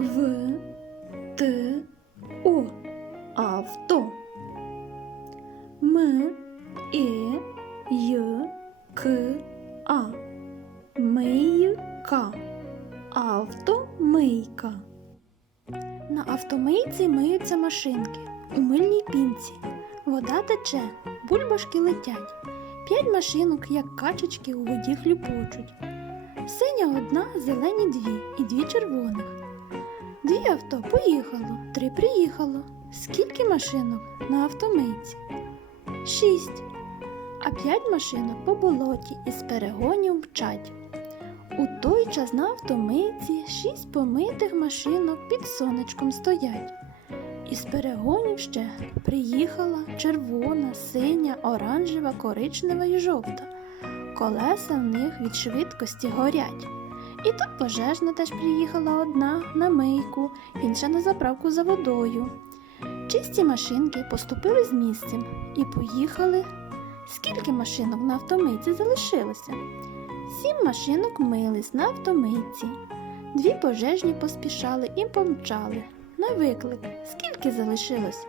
В, Т, О. Авто. М, Е, Й, К, А. Мийка. Автомийка. На автомийці миються машинки. У мильній пінці. Вода тече, бульбашки летять. П'ять машинок, як качечки, у воді хлюпочуть. Синя одна, зелені дві і дві червоних. Дві авто поїхало, три приїхало. Скільки машинок на автомийці? Шість. А п'ять машинок по болоті із перегонів мчать. У той час на автомийці шість помитих машинок під сонечком стоять. Із перегонів ще приїхала червона, синя, оранжева, коричнева і жовта. Колеса в них від швидкості горять. І тут пожежна теж приїхала одна на мийку, інша на заправку за водою. Чисті машинки поступили з місцем і поїхали. Скільки машинок на автомийці залишилося? Сім машинок мились на автомийці. Дві пожежні поспішали і помчали. На виклик. Скільки залишилось?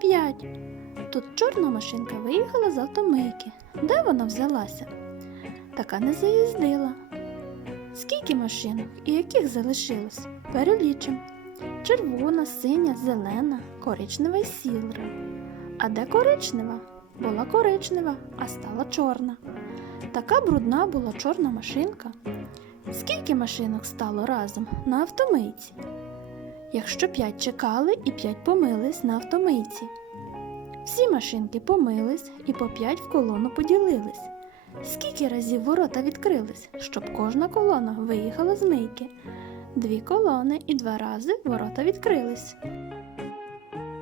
П'ять. Тут чорна машинка виїхала з автомийки. Де вона взялася? Така не заїздила. Скільки машинок і яких залишилось? Перелічимо. Червона, синя, зелена, коричнева і сіра. А де коричнева? Була коричнева, а стала чорна. Така брудна була чорна машинка. Скільки машинок стало разом на автомийці? Якщо п'ять чекали і п'ять помились на автомийці. Всі машинки помились і по п'ять в колону поділились. Скільки разів ворота відкрились, щоб кожна колона виїхала з мийки? Дві колони і два рази ворота відкрились.